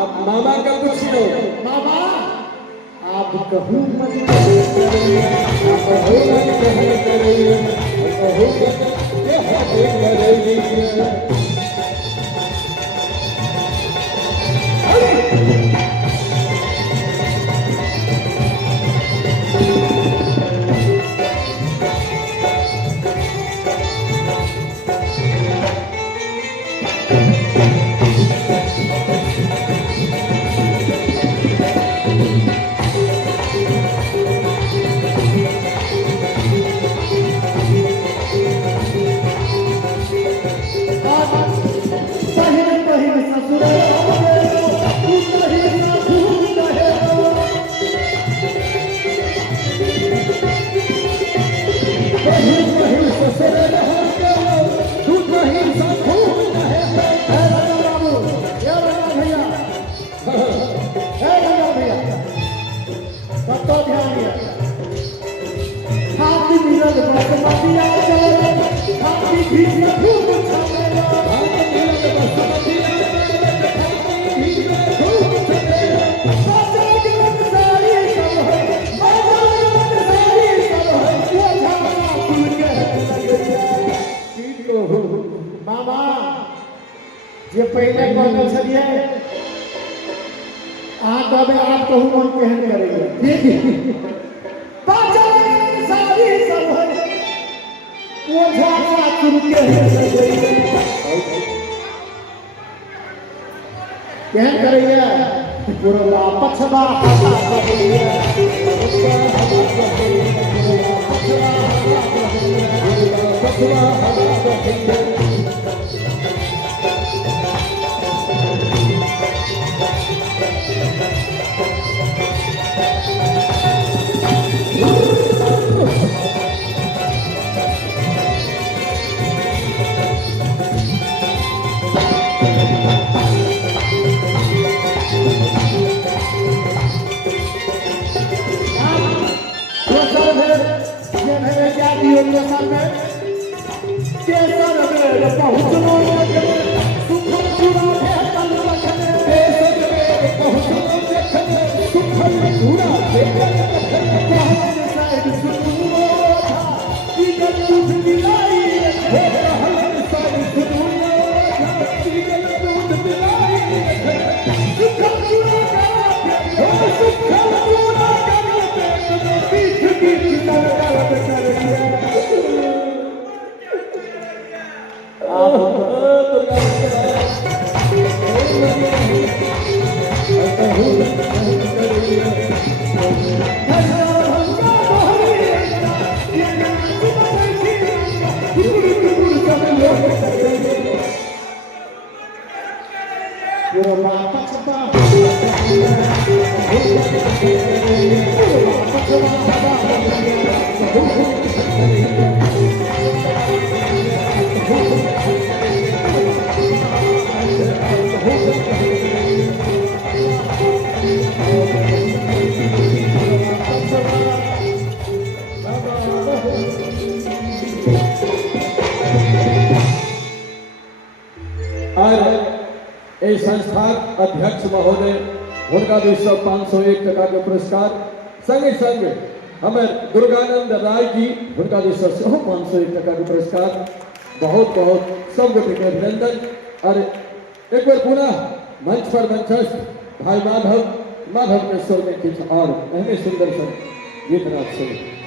आप मामा का कुछ लो मामा आप कहूँ मत ये पहले कहने छलिए आप अब आप कहूँ मन केहन करेंगे सारी सब वो झाड़ा तुमके केहन करेंगे पूरा पछवा और ए संस्थान अध्यक्ष महोदय हुनका दिस से 501 टका के पुरस्कार, संगे संग हमारे दुर्गानंद राय जी हुनका दिस से 501 टका के पुरस्कार। बहुत बहुत सब गोटे के अभिनंदन। और एक बार पुनः मंच पर मंचस्थ भाई माधव के स्वर में कुछ और एहमे सुंदर सा गीत राग सुने।